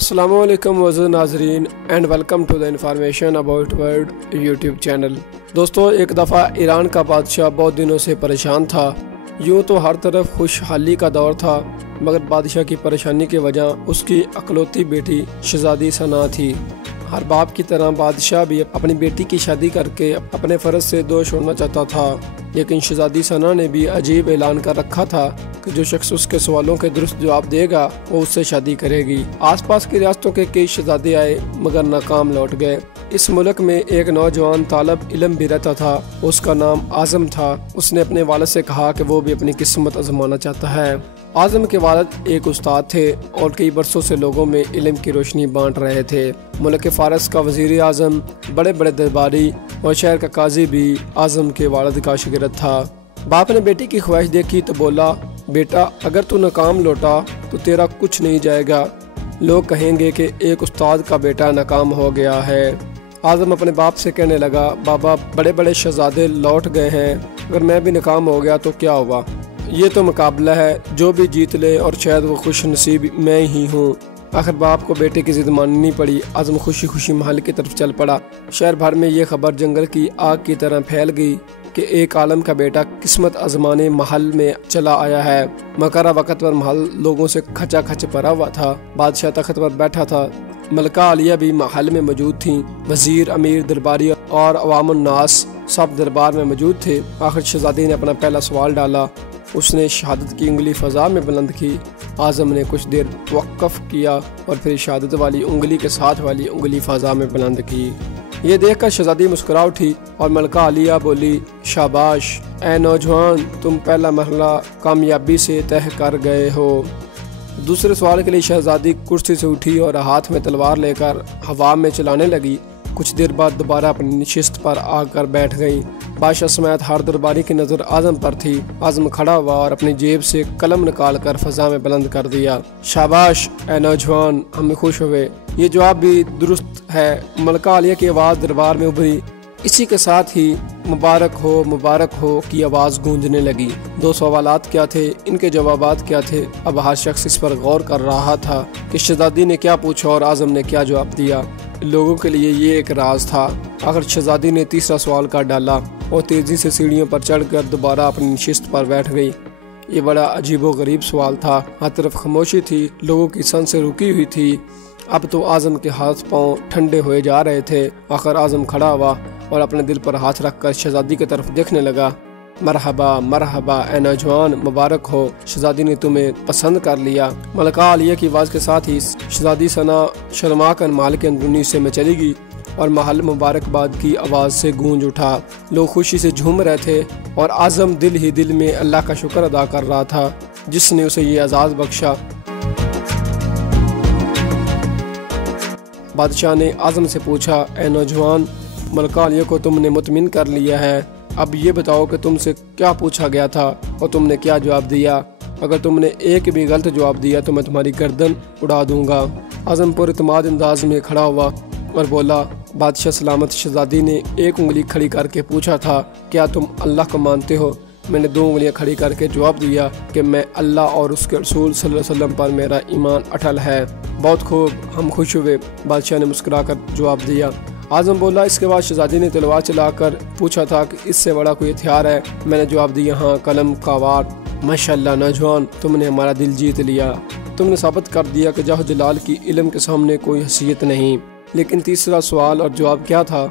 السلام علیکم معزز ناظرین and welcome to the information about world YouTube channel. دوستو، ایک دفعہ ایران کا بادشاہ بہت دنوں سے پریشان تھا۔ یوں تو ہر طرف خوشحالی کا دور تھا، مگر بادشاہ کی پریشانی کی وجہ اس کی اکلوتی بیٹی شہزادی ثنا تھی۔ ہر باپ کی طرح بادشاہ بھی اپنی بیٹی کی شادی کر کے اپنے فرض سے دوش ہونا چاہتا تھا، لیکن شہزادی ثنا نے بھی عجیب اعلان کر رکھا تھا کہ جو شخص اس کے سوالوں کے درست جواب دے گا وہ اس سے شادی کرے گی۔ آس پاس کی ریاستوں کے کئی شہزادے آئے مگر ناکام لوٹ گئے۔ اس ملک میں ایک نوجوان طالب علم بھی رہتا تھا، اس کا نام اعظم تھا۔ اس نے اپنے والد سے کہا کہ وہ بھی اپنی قسمت آزمانا چاہتا ہے۔ اعظم کے والد ایک استاد تھے اور کئی برسوں سے لوگوں میں علم کی روشنی بانٹ رہے تھے۔ ملک فارس کا وزیر اعظم، بڑے بڑے درباری اور شہر کا قاضی بھی اعظم کے والد کا شاگرد تھا۔ باپ نے بیٹی کی خواہش دیکھی تو بولا، بیٹا اگر تو ناکام لوٹا تو تیرا کچھ نہیں جائے گا، لوگ کہیں گے کہ ایک استاد کا بیٹا ناکام ہو گیا ہے۔ اعظم اپنے باپ سے کہنے لگا، بابا بڑے بڑے شہزادے لوٹ گئے ہیں، اگر میں بھی ناکام ہو گیا تو کیا ہوا؟ یہ تو مقابلہ ہے، جو بھی جیت لے اور شاید وہ خوش نصیب میں ہی ہوں۔ آخر باپ کو بیٹے کی ضد ماننی پڑی۔ اعظم خوشی خوشی محل کی طرف چل پڑا۔ شہر بھر میں یہ خبر جنگل کی آگ کی طرح پھیل گئی کہ ایک عالم کا بیٹا قسمت آزمانے محل میں چلا آیا ہے۔ مقررہ وقت پر محل لوگوں سے کھچا کھچ بھرا ہوا تھا۔ بادشاہ تخت پر بیٹھا تھا، ملکہ عالیہ بھی محل میں موجود تھیں، وزیر، امیر، درباری اور عوام الناس سب دربار میں موجود تھے۔ آخر شہزادی نے اپنا پہلا سوال ڈالا۔ اس نے شہادت کی انگلی فضا میں بلند کی۔ اعظم نے کچھ دیر توقف کیا اور پھر شہادت والی انگلی کے ساتھ والی انگلی فضا میں بلند کی۔ یہ دیکھ کر شہزادی مسکرا اٹھی اور ملکہ عالیہ بولی، شاباش اے نوجوان، تم پہلا مرحلہ کامیابی سے طے کر گئے ہو۔ دوسرے سوال کے لیے شہزادی کرسی سے اٹھی اور ہاتھ میں تلوار لے کر ہوا میں چلانے لگی۔ کچھ دیر بعد دوبارہ اپنی نشست پر آ کر بیٹھ گئی۔ بادشاہ سمیت ہر درباری کی نظر اعظم پر تھی۔ اعظم کھڑا ہوا اور اپنی جیب سے قلم نکال کر فضا میں بلند کر دیا۔ شاباش اے نوجوان، ہم خوش ہوئے، یہ جواب بھی درست ہے۔ ملکہ عالیہ کی آواز دربار میں ابھری۔ اسی کے ساتھ ہی مبارک ہو کی آواز گونجنے لگی۔ دو سوالات کیا تھے، ان کے جوابات کیا تھے؟ اب ہر شخص اس پر غور کر رہا تھا کہ شہزادی نے کیا پوچھا اور اعظم نے کیا جواب دیا۔ لوگوں کے لیے یہ ایک راز تھا۔ آخر شہزادی نے تیسرا سوال کر ڈالا اور تیزی سے سیڑھیوں پر چڑھ کر دوبارہ اپنی نشست پر بیٹھ گئی۔ یہ بڑا عجیب و غریب سوال تھا۔ ہر طرف خاموشی تھی، لوگوں کی سانسیں رکی ہوئی تھی۔ اب تو اعظم کے ہاتھ پاؤں ٹھنڈے ہوئے جا رہے تھے۔ آخر اعظم کھڑا ہوا اور اپنے دل پر ہاتھ رکھ کر شہزادی کی طرف دیکھنے لگا۔ مرحبا مرحبا اے نوجوان، مبارک ہو، شہزادی نے تمہیں پسند کر لیا۔ ملکہ عالیہ کی آواز کے ساتھ ہی شہزادی ثنا شرما کر محل کے اندرونی حصے میں چلی گئی اور محل مبارکباد کی آواز سے گونج اٹھا۔ لوگ خوشی سے جھوم رہے تھے اور اعظم دل ہی دل میں اللہ کا شکر ادا کر رہا تھا جس نے اسے یہ اعزاز بخشا۔ بادشاہ نے اعظم سے پوچھا، اے نوجوان، ملکہ عالیہ کو تم نے مطمئن کر لیا ہے، اب یہ بتاؤ کہ تم سے کیا پوچھا گیا تھا اور تم نے کیا جواب دیا؟ اگر تم نے ایک بھی غلط جواب دیا تو میں تمہاری گردن اڑا دوں گا۔ اعظم پر اعتماد انداز میں کھڑا ہوا اور بولا، بادشاہ سلامت، شہزادی نے ایک انگلی کھڑی کر کے پوچھا تھا، کیا تم اللہ کو مانتے ہو؟ میں نے دو انگلیاں کھڑی کر کے جواب دیا کہ میں اللہ اور اس کے رسول صلی اللہ علیہ وسلم پر میرا ایمان اٹل ہے۔ بہت خوب، ہم خوش ہوئے، بادشاہ نے مسکرا کر جواب دیا۔ اعظم بولا، اس کے بعد شہزادی نے تلوار چلا کر پوچھا تھا کہ اس سے بڑا کوئی ہتھیار ہے؟ میں نے جواب دیا، ہاں، قلم کا وار۔ ماشاءاللہ نوجوان، تم نے ہمارا دل جیت لیا، تم نے ثابت کر دیا کہ جاہ جلال کی علم کے سامنے کوئی حیثیت نہیں۔ لیکن تیسرا سوال اور جواب کیا تھا؟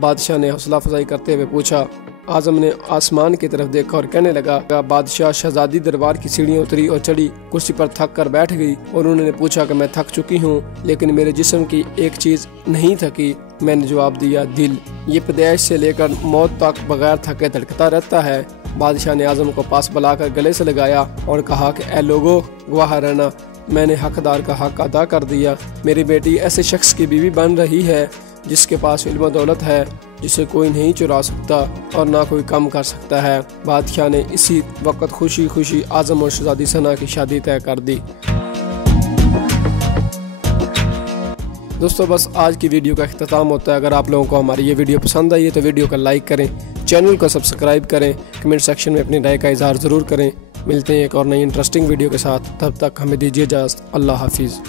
بادشاہ نے حوصلہ افزائی کرتے ہوئے پوچھا۔ اعظم نے آسمان کی طرف دیکھا اور کہنے لگا، بادشاہ شہزادی دربار کی سیڑھیاں اتری اور چڑھی، کرسی پر تھک کر بیٹھ گئی اور انہوں نے پوچھا کہ میں تھک چکی ہوں لیکن میرے جسم کی ایک چیز نہیں تھکی۔ میں نے جواب دیا، دل، یہ پیدائش سے لے کر موت تک بغیر تھکے دھڑکتا رہتا ہے۔ بادشاہ نے اعظم کو پاس بلا کر گلے سے لگایا اور کہا کہ اے لوگو، گواہ رہنا، میں نے حقدار کا حق ادا کر دیا۔ میری بیٹی ایسے شخص کی بیوی بن رہی ہے جس کے پاس علم و دولت ہے، جسے کوئی نہیں چرا سکتا اور نہ کوئی کم کر سکتا ہے۔ بادشاہ نے اسی وقت خوشی خوشی اعظم اور شہزادی ثنا کی شادی طے کر دی۔ دوستو، بس آج کی ویڈیو کا اختتام ہوتا ہے۔ اگر آپ لوگوں کو ہماری یہ ویڈیو پسند آئی ہے تو ویڈیو کو لائک کریں، چینل کو سبسکرائب کریں، کمنٹ سیکشن میں اپنی رائے کا اظہار ضرور کریں۔ ملتے ہیں ایک اور نئی انٹرسٹنگ ویڈیو کے ساتھ، تب تک ہمیں دیجیے اجازت۔ اللہ حافظ۔